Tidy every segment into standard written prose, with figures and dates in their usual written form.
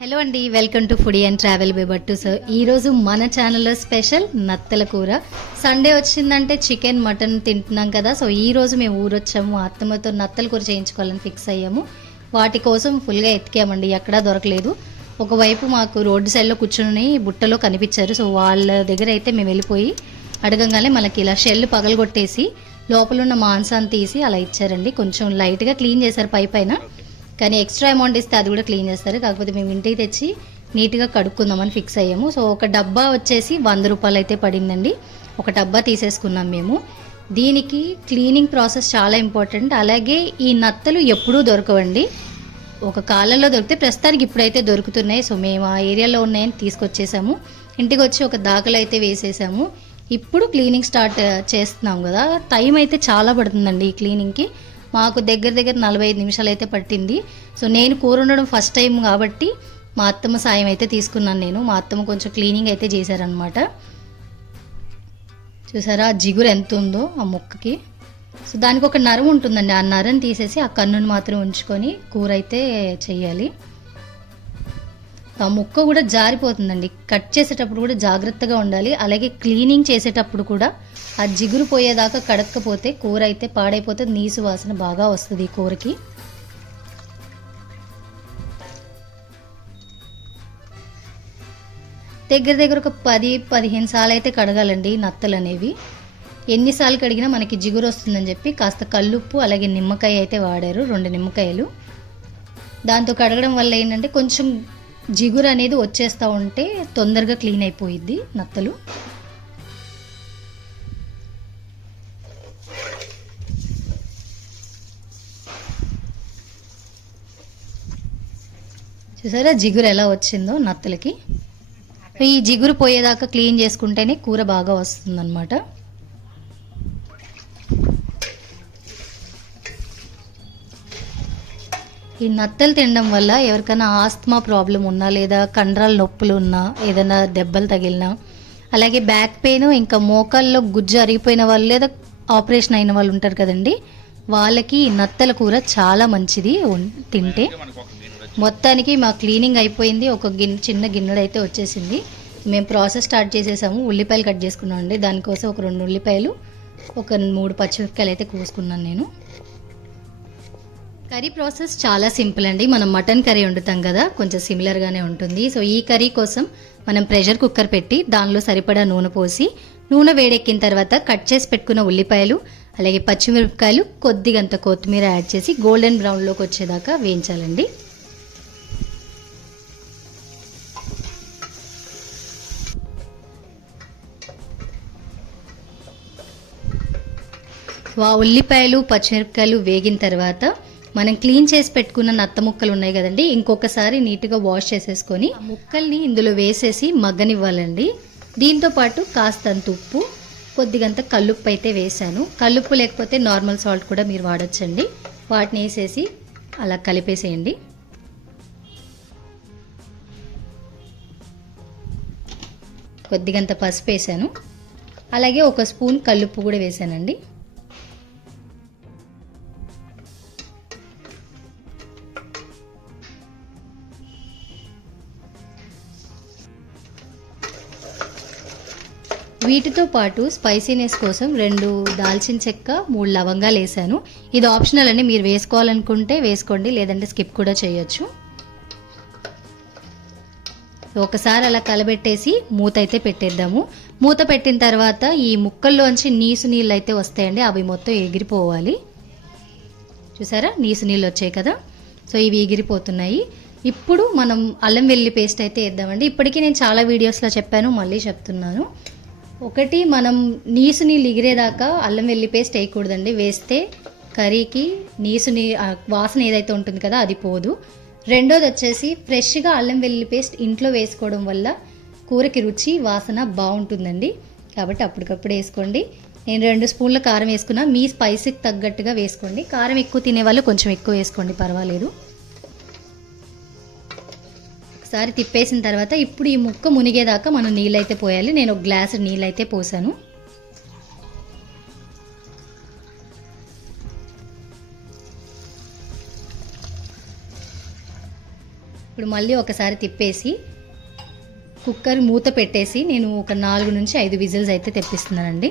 Hello అండి, welcome to foodie and travel by Battu. So ఈరోజు మన ఛానల్లో స్పెషల్ నత్తల కూర. సండే వచ్చిందంటే చికెన్ మటన్ తింటున్నాం కదా. సో ఈరోజు మేము ఊరొచ్చాము, అత్తమ్మతో నత్తల కూర చేయించుకోవాలని ఫిక్స్ అయ్యాము. వాటి కోసం ఫుల్గా ఎతికామండి, ఎక్కడా దొరకలేదు. ఒకవైపు మాకు రోడ్డు సైడ్లో కూర్చొని బుట్టలో కనిపించారు. సో వాళ్ళ దగ్గర అయితే మేము వెళ్ళిపోయి అడగంగానే మనకి ఇలా షెల్ పగలగొట్టేసి లోపల ఉన్న మాంసాన్ని తీసి అలా ఇచ్చారండి. కొంచెం లైట్గా క్లీన్ చేశారు పైన, కానీ ఎక్స్ట్రా అమౌంట్ ఇస్తే అది కూడా క్లీన్ చేస్తారు. కాకపోతే మేము ఇంటికి తెచ్చి నీట్గా కడుక్కుందామని ఫిక్స్ అయ్యాము. సో ఒక డబ్బా వచ్చేసి 100 రూపాయలు అయితే పడిందండి. ఒక డబ్బా తీసేసుకున్నాం మేము. దీనికి క్లీనింగ్ ప్రాసెస్ చాలా ఇంపార్టెంట్. అలాగే ఈ నత్తలు ఎప్పుడూ దొరకవండి, ఒక కాలంలో దొరికితే ప్రస్తుతానికి ఇప్పుడైతే దొరుకుతున్నాయి. సో మేము ఆ ఏరియాలో ఉన్నాయని తీసుకొచ్చేసాము. ఇంటికి వచ్చి ఒక దాఖలు అయితే వేసేసాము. ఇప్పుడు క్లీనింగ్ స్టార్ట్ చేస్తున్నాం కదా. టైం అయితే చాలా పడుతుందండి ఈ క్లీనింగ్కి. మాకు దగ్గర 45 నిమిషాలు అయితే పట్టింది. సో నేను కూర ఉండడం ఫస్ట్ టైం కాబట్టి మా అత్తమ్మ సాయం అయితే తీసుకున్నాను నేను. మా అత్తమ్మ కొంచెం క్లీనింగ్ అయితే చేశారనమాట. చూసారా జిగురు ఎంత ఉందో ఆ ముక్కకి. సో దానికి ఒక నరం ఉంటుందండి, ఆ నరం తీసేసి ఆ కన్నును మాత్రం ఉంచుకొని కూర అయితే చెయ్యాలి. ఆ ముక్క కూడా జారిపోతుందండి, కట్ చేసేటప్పుడు కూడా జాగ్రత్తగా ఉండాలి. అలాగే క్లీనింగ్ చేసేటప్పుడు కూడా ఆ జిగురు పోయేదాకా కడక్కపోతే కూర అయితే పాడైపోతే నీసు వాసన బాగా వస్తుంది ఈ కూరకి. దగ్గర ఒక 10-15 సార్లు అయితే కడగాలండి నత్తలు అనేవి. ఎన్నిసార్లు కడిగినా మనకి జిగురు వస్తుందని చెప్పి కాస్త కల్లుప్పు అలాగే నిమ్మకాయ అయితే వాడారు, 2 నిమ్మకాయలు. దాంతో కడగడం వల్ల ఏంటంటే కొంచెం జిగురు అనేది వచ్చేస్తూ ఉంటే తొందరగా క్లీన్ అయిపోయిద్ది నత్తలు. చూసారా జిగురు ఎలా వచ్చిందో నత్తలకి. ఈ జిగురు పోయేదాకా క్లీన్ చేసుకుంటేనే కూర బాగా వస్తుందన్నమాట. ఈ నత్తలు తినడం వల్ల ఎవరికైనా ఆస్తమా ప్రాబ్లం ఉన్నా, లేదా కండరాల నొప్పులు ఉన్నా, ఏదైనా దెబ్బలు తగిలినా, అలాగే బ్యాక్ పెయిన్, ఇంకా మోకాల్లో గుజ్జు అరిగిపోయిన వాళ్ళు లేదా ఆపరేషన్ అయిన వాళ్ళు ఉంటారు కదండి, వాళ్ళకి ఈ నత్తల కూర చాలా మంచిది తింటే. మొత్తానికి మా క్లీనింగ్ అయిపోయింది. ఒక చిన్న గిన్నెడు అయితే వచ్చేసింది. మేము ప్రాసెస్ స్టార్ట్ చేసేసాము. ఉల్లిపాయలు కట్ చేసుకున్నాం అండి. దానికోసం ఒక 2 ఉల్లిపాయలు, ఒక 3 పచ్చిమిరపకాయలు అయితే కోసుకున్నాను నేను. కర్రీ ప్రాసెస్ చాలా సింపుల్ అండి. మనం మటన్ కర్రీ వండుతాం కదా, కొంచెం సిమిలర్గానే ఉంటుంది. సో ఈ కర్రీ కోసం మనం ప్రెషర్ కుక్కర్ పెట్టి దానిలో సరిపడా నూనె పోసి, నూనె వేడెక్కిన తర్వాత కట్ చేసి పెట్టుకున్న ఉల్లిపాయలు అలాగే పచ్చిమిరపకాయలు, కొద్దిగంత కొత్తిమీర యాడ్ చేసి గోల్డెన్ బ్రౌన్లోకి వచ్చేదాకా వేయించాలండి. ఆ ఉల్లిపాయలు పచ్చిమిరపకాయలు వేగిన తర్వాత మనం క్లీన్ చేసి పెట్టుకున్న నత్త ముక్కలు ఉన్నాయి కదండి, ఇంకొకసారి నీట్గా వాష్ చేసేసుకొని ఆ ముక్కల్ని ఇందులో వేసేసి మగ్గనివ్వాలండి. దీంతో పాటు కాస్తంత ఉప్పు, కొద్దిగంత కల్లుప్పు అయితే వేసాను. కల్లుప్పు లేకపోతే నార్మల్ సాల్ట్ కూడా మీరు వాడచ్చండి. వాటిని వేసేసి అలా కలిపేసేయండి. కొద్దిగంత పసుపు వేసాను, అలాగే 1 స్పూన్ కల్లుప్పు కూడా వేసానండి. వీటితో పాటు స్పైసీనెస్ కోసం 2 దాల్చిన చెక్క, 3 లవంగాలు వేసాను. ఇది ఆప్షనల్ అండి, మీరు వేసుకోవాలనుకుంటే వేసుకోండి, లేదంటే స్కిప్ కూడా చేయొచ్చు. ఒకసారి అలా కలబెట్టేసి మూత అయితే పెట్టేద్దాము. మూత పెట్టిన తర్వాత ఈ ముక్కల్లోంచి నీసు నీళ్ళు అయితే వస్తాయండి, అవి మొత్తం ఎగిరిపోవాలి. చూసారా నీసు నీళ్ళు వచ్చాయి కదా. సో ఇవి ఎగిరిపోతున్నాయి. ఇప్పుడు మనం అల్లం వెల్లుల్లి పేస్ట్ అయితే వేద్దామండి. ఇప్పటికీ నేను చాలా వీడియోస్లో చెప్పాను, మళ్ళీ చెప్తున్నాను. ఒకటి, మనం నీసు నీళ్ళు ఎగిరేదాకా అల్లం వెల్లుల్లి పేస్ట్ వేయకూడదండి. వేస్తే కర్రీకి వాసన ఏదైతే ఉంటుంది కదా అది పోదు. రెండోది వచ్చేసి ఫ్రెష్గా అల్లం వెల్లుల్లి పేస్ట్ ఇంట్లో వేసుకోవడం వల్ల కూరకి రుచి వాసన బాగుంటుందండి. కాబట్టి అప్పటికప్పుడు వేసుకోండి. నేను 2 స్పూన్ల కారం వేసుకున్నా, మీ స్పైసీకి తగ్గట్టుగా వేసుకోండి. కారం ఎక్కువ తినేవాళ్ళు కొంచెం ఎక్కువ వేసుకోండి, పర్వాలేదు. ఒకసారి తిప్పేసిన తర్వాత ఇప్పుడు ఈ ముక్క మునిగేదాకా మనం నీళ్ళైతే పోయాలి. నేను 1 గ్లాసు నీళ్ళైతే పోసాను. ఇప్పుడు మళ్ళీ ఒకసారి తిప్పేసి కుక్కర్ మూత పెట్టేసి నేను ఒక 4 నుంచి 5 విజిల్స్ అయితే తెప్పిస్తున్నానండి.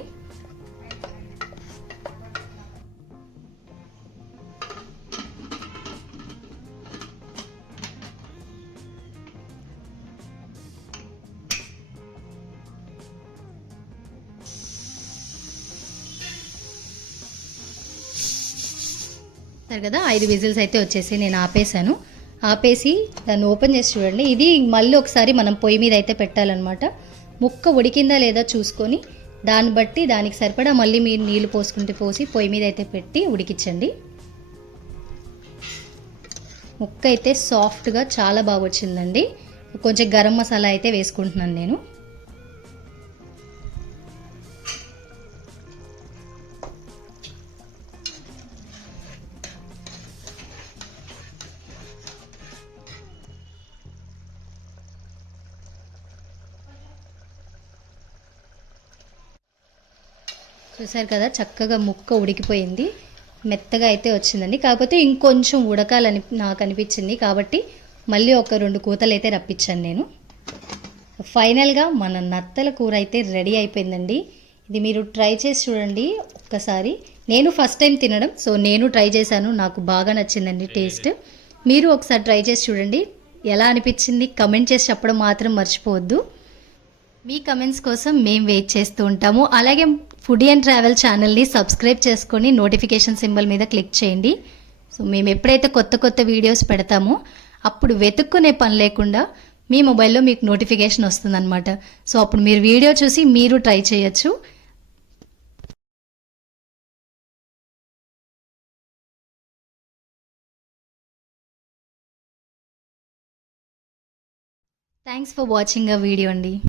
సరే కదా, 5 విజిల్స్ అయితే వచ్చేసి నేను ఆపేసి దాన్ని ఓపెన్ చేసి చూడండి. ఇది మళ్ళీ ఒకసారి మనం పొయ్యి మీద అయితే పెట్టాలన్నమాట. ముక్క ఉడికిందా లేదా చూసుకొని దాన్ని బట్టి దానికి సరిపడా మళ్ళీ మీరు నీళ్లు పోసి పొయ్యి మీద అయితే పెట్టి ఉడికించండి. ముక్క అయితే సాఫ్ట్గా చాలా బాగా వచ్చిందండి. కొంచెం గరం మసాలా అయితే వేసుకుంటున్నాను నేను. చూసారు కదా, చక్కగా ముక్క ఉడికిపోయింది, మెత్తగా అయితే వచ్చిందండి. కాకపోతే ఇంకొంచెం ఉడకాలని నాకు అనిపించింది కాబట్టి మళ్ళీ ఒక 2 కూతలు అయితే రప్పించాను నేను. ఫైనల్గా మన నత్తల కూర అయితే రెడీ అయిపోయిందండి. ఇది మీరు ట్రై చేసి చూడండి ఒక్కసారి. నేను ఫస్ట్ టైం తినడం, సో నేను ట్రై చేశాను, నాకు బాగా నచ్చిందండి టేస్ట్. మీరు ఒకసారి ట్రై చేసి చూడండి, ఎలా అనిపించింది కమెంట్ చేసి చెప్పడం మాత్రం మర్చిపోవద్దు. మీ కమెంట్స్ కోసం మేము వెయిట్ చేస్తూ ఉంటాము. అలాగే ఫుడీ అండ్ ట్రావెల్ ఛానల్ని సబ్స్క్రైబ్ చేసుకొని నోటిఫికేషన్ సింబల్ మీద క్లిక్ చేయండి. సో మేము ఎప్పుడైతే కొత్త వీడియోస్ పెడతామో అప్పుడు వెతుక్కునే పని లేకుండా మీ మొబైల్లో మీకు నోటిఫికేషన్ వస్తుందన్నమాట. సో అప్పుడు మీరు వీడియో చూసి మీరు ట్రై చేయొచ్చు. Thanks for watching a video అండి.